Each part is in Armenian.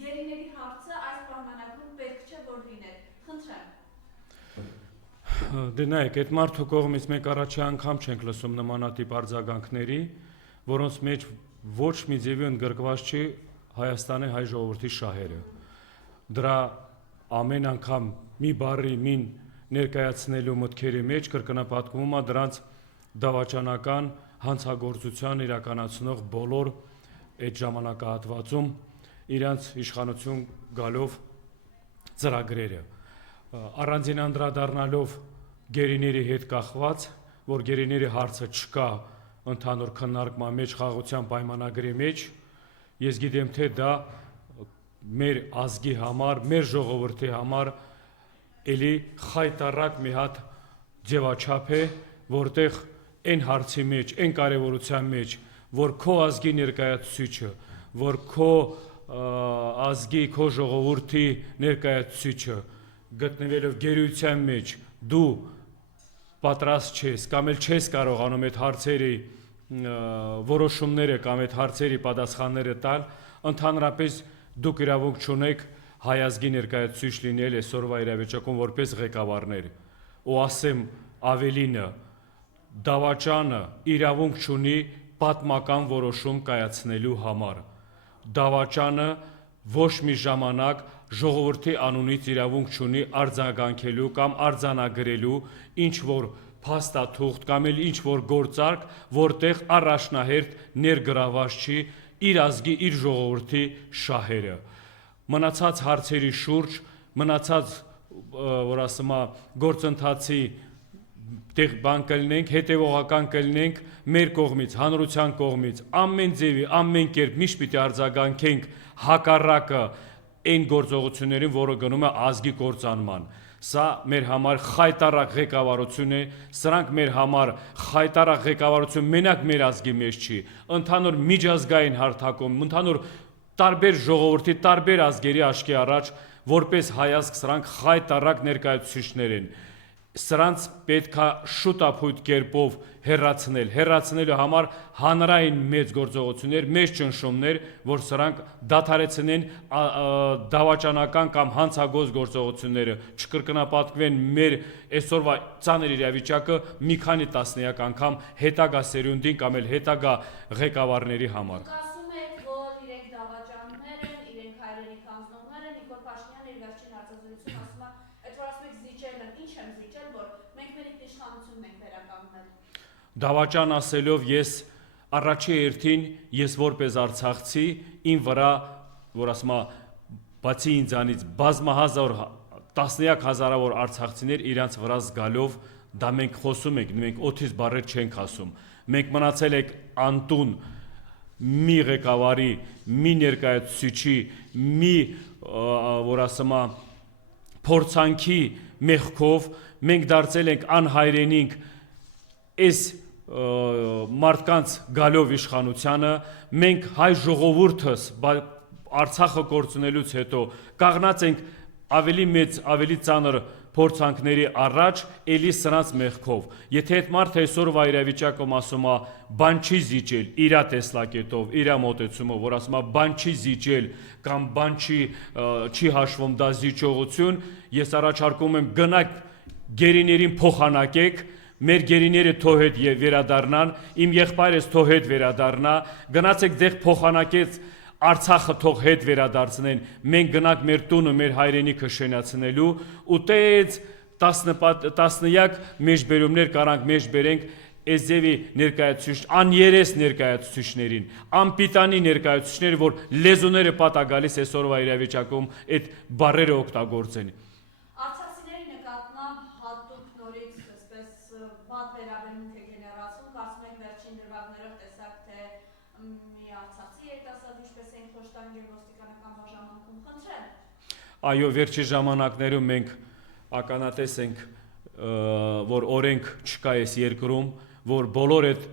գերիների հարցը այս պայմանագրում պետք չէ որ լիներ։ Խնդրեմ։ Դե նայեք, այդ մարդու կողմից մենք առաջի անգամ չենք լսում նմանատիպ արձագանքների, որոնց մեջ ոչ մի ձևի ընդգրկված չի Հայաստանի հայ ժողովրդի շահերը։ Դրա ամեն անգամ մի բառի մին ներկայացնելու մտքերի մեջ կրկնապատկվում է դրանց դավաճանական հանցագործության իրականացնող բոլոր այդ ժամանակահատվածում իրանց իշխանություն գալով ծրագրերը։ Առանձին անդրադառնալով գերիների հետ կախված, որ գերիների հարցը չկա ընդհանուր քննարկման մեջ խաղաղության պայմանագրի մեջ, ես գիտեմ թե դա մեր ազգի համար, մեր ժողովրդի համար էլի խայտառակ մի հատ ձևաչափ է, որտեղ այն հարցի մեջ, այն կարևորության մեջ, որ քո ազգի ներկայացուցիչը, որ քո ազգի, քո ժողովրդի ներկայացուցիչը գտնվելով գերության մեջ դու պատրաստ չես կամ էլ չես կարողանում այդ հարցերի որոշումները կամ այդ հարցերի պատասխանները տալ, ընդհանրապես դուք իրավունք չունեք հայ ազգի ներկայացուցիչ լինել այսօրվա իրավիճակում որպես ղեկավարներ, ու ասեմ ավելինը, դավաճանը իրավունք չունի պատմական որոշում կայացնելու համար, դավաճանը ոչ մի ժամանակ ժողովրդի անունից իրավունք չունի արձագանքելու կամ արձանագրելու ինչ որ փաստաթուղթ կամ էլ ինչ որ գործարք, որտեղ առաջնահերթ ներգրաված չի իր ազգի, իր ժողովրդի շահերը։ Մնացած հարցերի շուրջ, մնացած որ ասում է գործընթացի բան կլինենք, հետևողական կլինենք մեր կողմից, հանրության կողմից, ամեն ձևի, ամեն կերպ միշտ պիտի արձագանքենք հակառակը այն գործողություններին, որը գնում է ազգի կործանման։ Սա մեր համար խայտառակ ղեկավարություն է, սրանք մեր համար խայտառակ ղեկավարություն մենակ մեր ազգի մեջ չի, ընդհանուր միջազգային հարթակում, ընդհանուր տարբեր ժողովրդի, տարբեր ազգերի աչքի առաջ որպես հայազգ սրանք խայտառակ ներկայացուցիչներ են։ Սրանց պետքա շուտապույտ կերպով հեռացնելու համար հանրային մեծ գործողություններ, մեծ ճնշումներ, որ սրանք դադարեցնեն դավաճանական կամ հանցագործ գործողությունները, չկրկնապատկվեն մեր այսօրվա ծանր իրավիճակը մի քանի տասնյակ անգամ հետագա սերունդին կամ էլ հետագա ղեկավարների համար։ Ասում եք, որ իրենք դավաճաններ են, իրենք հայրենի քանձնողներ են, Նիկոլ Փաշինյանը իր վերջին հարցազրույցում ասում է, այդ որ ասում եք զիջել են, ինչ եմ զիջել, որ մենք մեր ինքնիշխանությունն ենք վերականգնել։ Դավաճան ասելով ես առաջի հերթին ես որպես արցախցի իմ վրա, որ ասում է բացի ինձանից բազմահազար տասնյակ հազարավոր արցախցիներ իրանց վրա զգալով դա մենք խոսում ենք, մենք օդից բառեր չենք ասում, մենք մնացել ենք անտուն մի ղեկավարի, մի ներկայացուցիչի, մի որ ասում է փորձանքի մեղքով, մենք դարձել ենք անհայրենիք այս մարդկանց գալով իշխանությանը, մենք հայ ժողովուրդս Արցախը կորցնելուց հետո կաղնած ենք ավելի մեծ, ավելի ծանր փորձանքների առաջ, էլի սրանց մեղքով։ Եթե այդ մարդը այսօրվա իրավիճակում ասում է բան չի զիջել իր տեսլակետով, իր մոտեցումով, որ ասում է բան չի զիջել կամ բան չի հաշվում դա զիջողություն, ես առաջարկում եմ գնաք գերիներին փոխանակեք, մեր գերիները թո հետ վերադառնան, իմ եղբայրս թո հետ վերադառնա, գնացեք դեղ փոխանակեց Արցախը թող հետ վերադարձնեն, մենք գնանք մեր տունը, մեր հայրենիքը շենացնելու, ու տենց տասնյակ մեջբերումներ կարանք մեջ բերենք այս ձևի ներկայացուցիչ, աներես ներկայացուցիչներին, անպիտանի ներկայացուցիչները, որ լեզուները պատա գալիս այսօրվա իրավիճակում այդ բառերը օգտագործեն։ Արցախցիների նկատմամբ հատուկ նորից այսպես վատ վերաբերմունք եք գեներացում, կարծում եք վերջին դրվագներով տեսակ թե մի արցախցի երիտասարդ ինչպես էին խոշտանգել ոստիկանական բաժանմունքում, խնդրեմ։ Այո, վերջի ժամանակներում մենք ականատես ենք, որ օրենք չկա այս երկրում, որ բոլոր այդ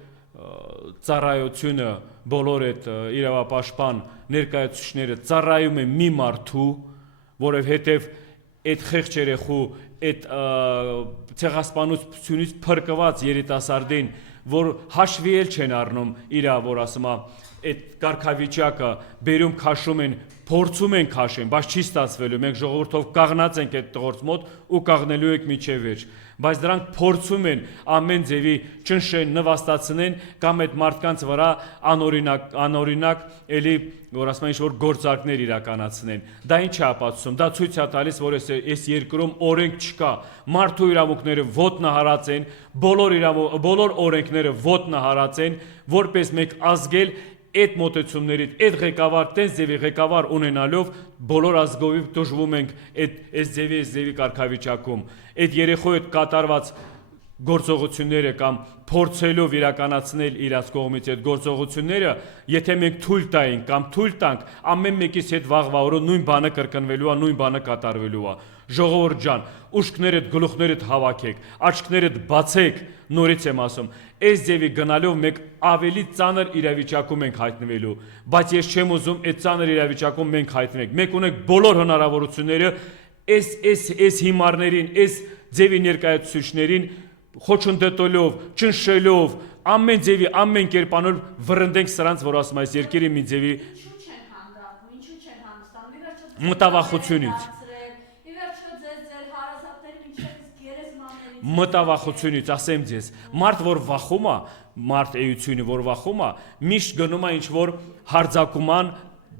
ծառայությունը, բոլոր այդ իրավապաշտպան ներկայացուցիչները ծառայում են մի մարդու, որովհետև այդ խեղճ երեխու, այդ ցեղասպանությունից փրկված երիտասարդին, որ հաշվի էլ չեն առնում իր, որ ասում է, այդ կարգավիճակը բերում քաշում են, փորձում են քաշեն, բայց չի ստացվելու։ Մենք ժողովրդով կաղնած ենք այդ տղորց մոտ ու կաղնելու ենք միջև վերջ։ Բայց դրանք փորձում են ամեն ձևի ճնշեն, նվաստացնեն կամ այդ մարդկանց վրա անօրինակ էլի, որ ասում են ինչ-որ գործարքներ իրականացնեն։ Դա ինչ է ապացուցում։ Դա ցույց է տալիս, որ այս երկրում օրենք չկա։ Մարդու իրավունքները ոտնահարած են, բոլոր օրենքները ոտնահարած են, որպես մեկ ազգել այդ մոտեցումներից, այդ ղեկավար, տես ձևի ղեկավար ունենալով բոլոր ազգովի դժվում ենք այս ձևի կարգավիճակում։ Այդ երեխու հետ կատարված գործողությունները կամ փորձելով իրականացնել իրաց կողմից այդ գործողությունները, եթե մենք թույլ տայինք կամ թույլ տանք, ամեն մեկից հետ վաղվա օրը նույն բանը կրկնվելու է, նույն բանը կատարվելու է։ Ժողովուրդ ջան, ուշքներդ, գլուխներդ հավաքեք, աչքներդ բացեք, նորից եմ ասում, այս ձևի գնալով մենք ավելի ծանր իրավիճակում ենք հայտնվելու, բայց ես չեմ ուզում այդ ծանր իրավիճակում մենք հայտնվենք։ Մենք ունենք բոլոր հնարավորությունները այս հիմարներին, այս ձևի ներկայացուցիչներին խոչընդոտելով, ճնշելով, ամեն ձևի, ամեն կերպանով վռնդենք սրանց, որ ասում այս երկիրը մի ձևի մտավախությունից, ասեմ ձեզ, մարդ որ վախում է, մարդ էությունը որ վախում է, միշտ գնում է ինչ-որ հարձակուման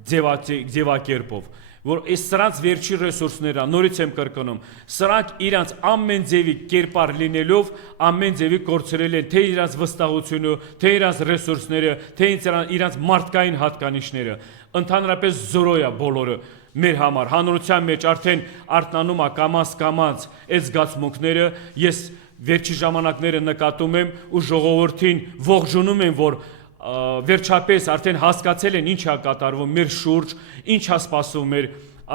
ձևակերպով, որ այս սրանց վերջի ռեսուրսները, նորից եմ կրկնում, սրանք իրանց ամեն ձևի կերպար լինելով, ամեն ձևի կորցրել են, թե իրանց վստահությունը, թե իրանց ռեսուրսները, թե իրանց մարդկային հատկանիշները, ընդհանրապես զորո է բոլորը մեր համար, հանրության մեջ արդեն արթնանում է կամաց այդ զգացմունքները, ես վերջի ժամանակները նկատում եմ ու ժողովրդին ողջունում եմ, որ վերջապես արդեն հասկացել են ինչ է կատարվում մեր շուրջ, ինչ է սպասվում մեր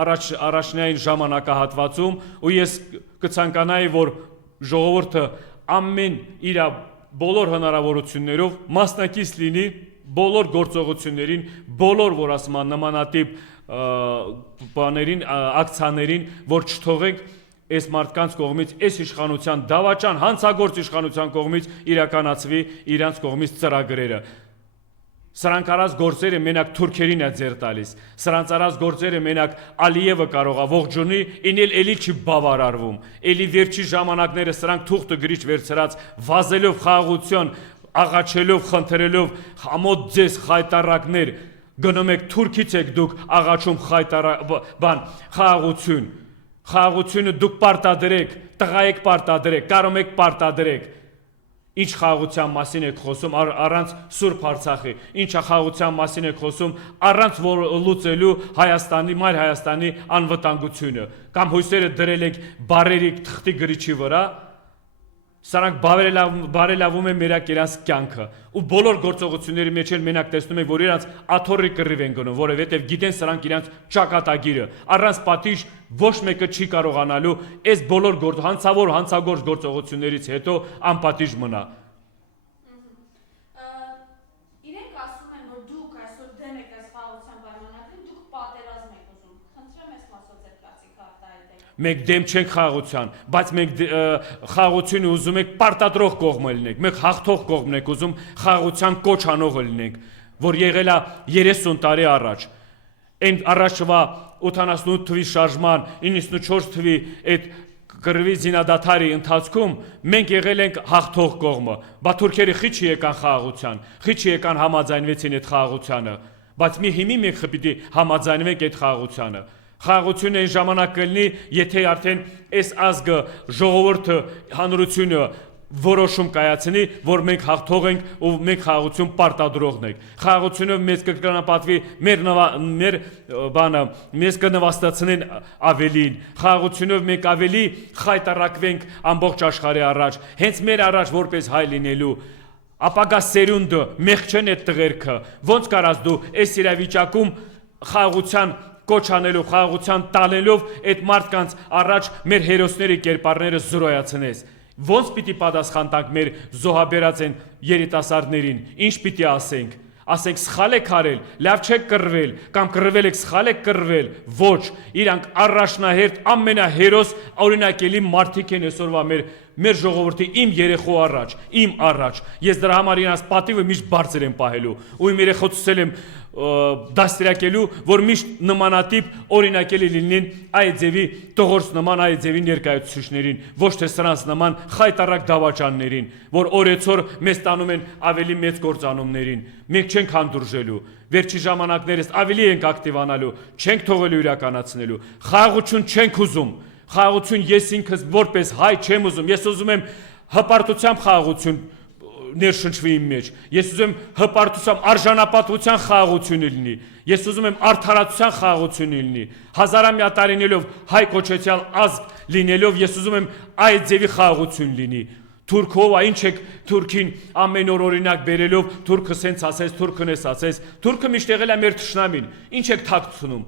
առաջնային ժամանակահատվածում ու ես կցանկանայի, որ ժողովուրդը ամեն իր բոլոր հնարավորություններով մասնակից լինի բոլոր գործողություններին, բոլոր որ ասում են նմանատիպ բաներին, ակցիաներին, որ չթողենք այս մարդկանց կողմից, այս իշխանության դավաճան, հանցագործ իշխանության կողմից իրականացվի իրանց կողմից ծրագրերը։ Սրանք արած գործերը մենակ թուրքերին է ձեռ տալիս, սրանց արած գործերը մենակ Ալիևը կարող է ողջունի, ինել էլի չի բավարարվում, էլի վերջի ժամանակները սրանք թուղթը գրիչ վերցրած, վազելով խաղաղություն, աղաչելով, խնդրելով, համոտ ձեզ խայտարակներ, գնում եք թուրքից եք դուք աղաչում խաղաղություն, խաղաղությունը դուք պարտադրեք, տղա եք պարտադրեք, կարող եք պարտադրեք, ինչ խաղաղության մասին եք խոսում առանց Սուրբ Արցախի, ինչ խաղաղության մասին եք խոսում առանց որ լուծելու Հայաստանի, մայր Հայաստանի անվտանգությունը, կամ հույսերը դրել եք բարերի թղթի գրիչի վրա, սրանք բարելավում են մերակ իրանց կյանքը ու բոլոր գործողությունների մեջ էլ մենակ տեսնում եք, որ իրանց աթոռի կռիվ են գնում, որովհետև գիտեն սրանք իրանց ճակատագիրը, առանց պատիժ ոչ մեկը չի կարողանալու այս բոլոր հանցագործ գործողություններից հետո անպատիժ մնա։ Իրենք ասում են, որ դուք այսօր դեմ եք այս խաղաղության պայմանագրին, դուք պատերազմ եք ուզում, խնդրեմ ես մասոցերկացի կարտահայտեք։ Մենք դեմ չենք խաղաղության, բայց մենք խաղաղությունը ուզում ենք պարտադրող կողմը լինենք, մենք հաղթող կողմն ենք ուզում խաղաղության կոչ անողը լինենք, որ եղել է 30 տարի առաջ, այն առաջվա 88 թվի շարժման, 94 թվի այդ կռվի զինադադարի ընթացքում մենք եղել ենք հաղթող կողմը, բա թուրքերը խիչ եկան խաղաղության, խիչ եկան համաձայնվեցին այդ խաղաղությանը, բայց մի հիմի մենք պիտի համաձայնվենք այդ խաղաղությանը։ Խաղաղությունը այն ժամանակ կլինի, եթե արդեն այս ազգը, ժողովուրդը, հանրությունը որոշում կայացնի, որ մենք հաղթող ենք ու մենք խաղաղություն պարտադրողն ենք։ Խաղաղությունը մեզ կկրկնապատվի մեզ կնվաստացնեն ավելին։ Խաղաղությունով մենք ավելի խայտարակվենք ամբողջ աշխարհի առաջ, հենց մեր առաջ որպես հայ լինելու։ Ապագա սերունդը մեղ չեն այդ տղերքը։ Ոնց կարաս դու այս իրավիճակում խաղաղության կոչ անելով, խաղաղության տալելով այդ մարդկանց առաջ մեր հերոսների կերպարները զրոյացնես։ Ոնց պիտի պատասխան տանք մեր զոհաբերած են երիտասարդներին, ինչ պիտի ասենք։ Ասենք սխալ եք արել, լավ չեք կռվել, կամ կռվել եք սխալ եք կռվել։ Ոչ, իրանք առաջնահերթ ամենահերոս օրինակելի մարդիկ են այսօրվա մեր մեր ժողովրդի իմ երեխու առաջ, իմ առաջ, ես դրա համար իրանց պատիվը միշտ բարձր եմ պահելու ու իմ երեխոցուսել եմ դաստիարակելու, որ միշտ նմանատիպ օրինակելի լինեն այդ ձևի տողորց նման այդ ձևի ներկայացուցիչներին, ոչ թե սրանց նման խայտառակ դավաճաններին, որ օրեցօր մեզ տանում են ավելի մեծ գործանումներին։ Մենք չենք հանդուրժելու, վերջի ժամանակներս ավելի ենք ակտիվանալու, չենք թողելու իրականացնելու, խաղաղություն չենք ուզում, խաղաղություն ես ինքս որպես հայ չեմ ուզում, ես ուզում եմ հպարտությամբ խաղաղություն ներշնչվի իմ մեջ, ես ուզում եմ հպարտությամբ արժանապատվության խաղաղություն լինի, ես ուզում եմ արդարացության խաղաղություն լինի, հազարամյա տարիներով հայ կոչեցյալ ազգ լինելով ես ուզում եմ այդ ձևի խաղաղություն լինի։ Թուրքով ինչ եք թուրքին ամեն օր օրինակ բերելով, թուրքը սենց ասես, թուրքն էս ասես, թուրքը միշտ եղել է մեր թշնամին, ինչ եք թաքցնում։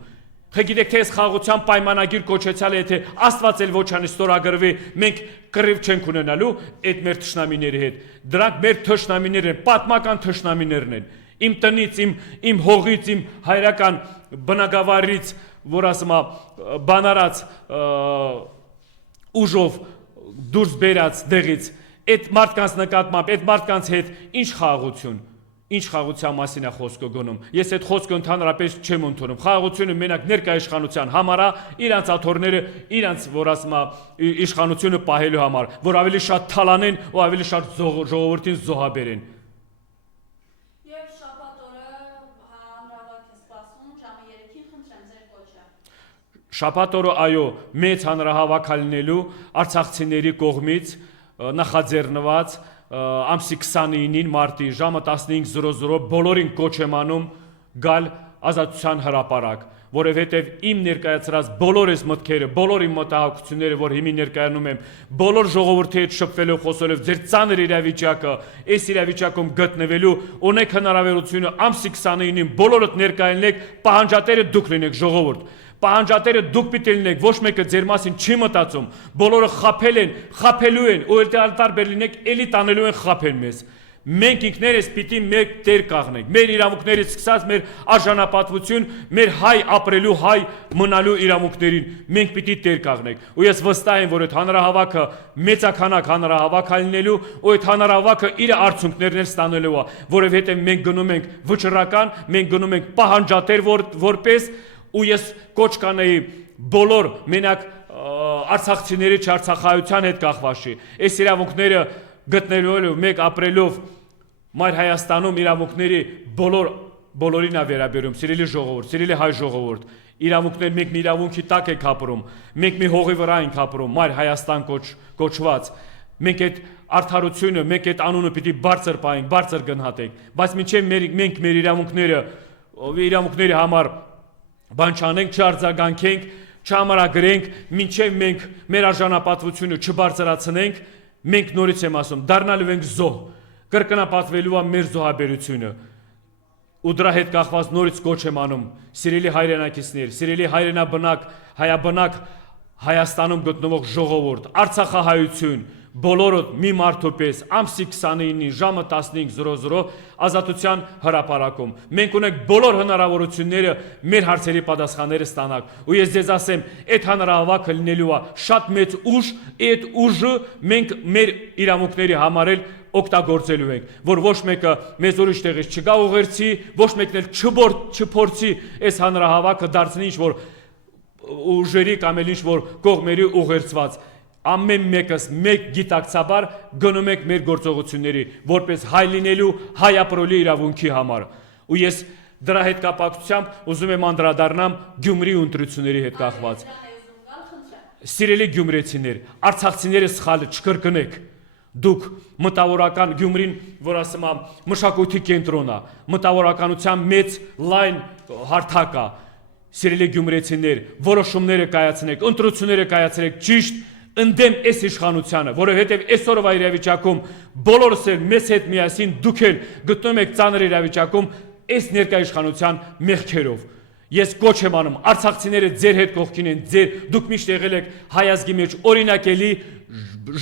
Գիտեք թե այս խաղաղության պայմանագիր կոչեցյալ է, եթե Աստված էլ ոչ անի ստորագրվի, մենք կռիվ չենք ունենալու այդ մեր թշնամիների հետ։ Դրանք մեր թշնամիներն են, պատմական թշնամիներն են։ Իմ տնից, իմ հողից, իմ հայրական բնակավարից, որ ասում է բանարած ուժով դուրս բերած դեղից, այդ մարդկանց նկատմամբ, այդ մարդկանց հետ ինչ խաղաղություն, ինչ խաղաղության մասին է խոսքը գնում։ Ես այդ խոսքը ընդհանրապես չեմ ընդունում։ Խաղաղությունը մենակ ներկայաշխանության համար է, իրանց աթոռները, իրանց որ ասում է իշխանությունը պահելու համար, որ ավելի շատ թալանեն ու ավելի շատ ժողովրդին զոհաբերեն։ Եվ շաբաթ օրը հանրահավաք է սպասվում, ժամը 3-ին խնդրեմ ձեր կոչը։ Շաբաթ օրը այո, մեծ հանրահավաք լինելու արցախցիների կողմից նախաձեռնված ամսի 29-ին մարտի ժամը 15:00 բոլորին կոչ եմ անում գալ ազատության հրապարակ, որովհետև իմ ներկայացրած բոլոր այս մտքերը, բոլոր իմ մտահոգությունները, որ հիմի ներկայանում եմ, բոլոր ժողովրդի հետ շփվելով, խոսելով ձեր ծանր իրավիճակը, այս իրավիճակում գտնվելու, ունեք հնարավորությունը ամսի 29-ին բոլորդ ներկայանեք, պահանջատերը դուք լինեք ժողովուրդ։ Պահանջատերը դուք պիտի լինեք, ոչ մեկը ձեր մասին չի մտածում, բոլորը խաբել են, խաբելու են, ու տարբեր լինեք, էլի տանելու են խաբեն մեզ։ Մենք ինքներս պիտի մեր տեր կաղնենք, մեր իրավունքներից սկսած մեր արժանապատվություն, մեր հայ ապրելու, հայ մնալու իրավունքներին մենք պիտի տեր կաղնենք։ Ու ես վստահ եմ, որ այդ հանրահավաքը մեծականակ հանրահավաք է լինելու, ու այդ հանրահավաքը իր արդյունքներն էլ ստանալու է, որովհետև մենք գնում ենք վճռական, մենք գնում ենք պահանջատեր որպես ու ես կոչ կանեի բոլոր մենակ արցախցիների չարցախայության հետ կախված չի։ Այս իրավունքները գտնելով, մեկ ապրելով Մայր Հայաստանում իրավունքների բոլորին է վերաբերում, սիրելի ժողովուրդ, սիրելի հայ ժողովուրդ, իրավունքներ մենք մի իրավունքի տակ ենք ապրում, մենք մի հողի վրա ենք ապրում, Մայր Հայաստան կոչված, մենք այդ արդարությունը, մենք այդ անունը պիտի բարձր պահենք, բարձր գնահատենք, բայց մինչև մենք մեր իրավունքների համար բան չանենք, չարձագանքենք, չհամարագրենք, մինչև մենք մեր արժանապատվությունը չբարձրացնենք, մենք նորից եմ ասում, դառնալու ենք զոհ, կրկնապատվելու է մեր զոհաբերությունը։ Ու դրա հետ կախված նորից կոչ եմ անում, սիրելի հայրենակիցներ, սիրելի հայաբնակ Հայաստանում գտնվող ժողովուրդ, Արցախահայություն, բոլորդ մի մարդու պես ամսի 29-ին ժամը 15:00 ազատության հրապարակում։ Մենք ունենք բոլոր հնարավորությունները մեր հարցերի պատասխանները ստանալ։ Ու ես ձեզ ասեմ, այդ հանրահավաքը լինելու է շատ մեծ ուժ, այդ ուժը մենք մեր իրավունքների համար էլ օգտագործելու ենք, որ ոչ մեկը մեզ ուրիշ տեղից չգա ուղերձի, ոչ մեկն էլ չփորձի այս հանրահավաքը դարձնի ինչ-որ ուժերի կամ էլ ինչ-որ կողմերի ուղերձված։ Ամեն մեկս մեկ գիտակցաբար գնում եք մեր գործողությունների, որպես հայ լինելու, հայ ապրելու իրավունքի համար։ Ու ես դրա հետ կապակցությամբ ուզում եմ անդրադառնամ Գյումրի ընտրությունների հետ կախված։ Սիրելի գյումրեցիներ, արցախցիները սխալը չկրկնեք։ Դուք մտավորական Գյումրին, որ ասում եմ, մշակույթի կենտրոն է, մտավորականության մեծ լայն հարթակ է։ Սիրելի գյումրեցիներ, որոշումները կայացնեք, ընտրությունները կայացրեք ճիշտ ընդդեմ այս իշխանությանը, որովհետև այսօրվա իրավիճակում բոլորս էլ մեզ հետ միասին դուք էլ գտնում եք ծանր իրավիճակում այս ներկա իշխանության մեղքերով։ Ես կոչ եմ անում, արցախցիները ձեր հետ կողքին են, դուք միշտ եղել եք հայ ազգի մեջ օրինակելի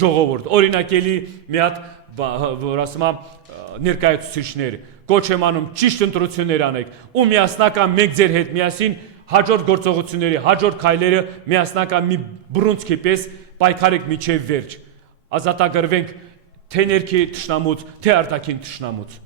ժողովուրդ, օրինակելի մի հատ, որ ասում եմ, ներկայացուցիչներ, կոչ եմ անում ճիշտ ընտրություններ անեք, ու միասնական մենք ձեր հետ միասին հաջորդ գործողությունների, հաջորդ քայլերը միասնական մի բռունցքի պես պայքարեք մինչև վերջ։ ազատագրվենք թե ներքի թշնամուց, թե արտաքին թշնամուց։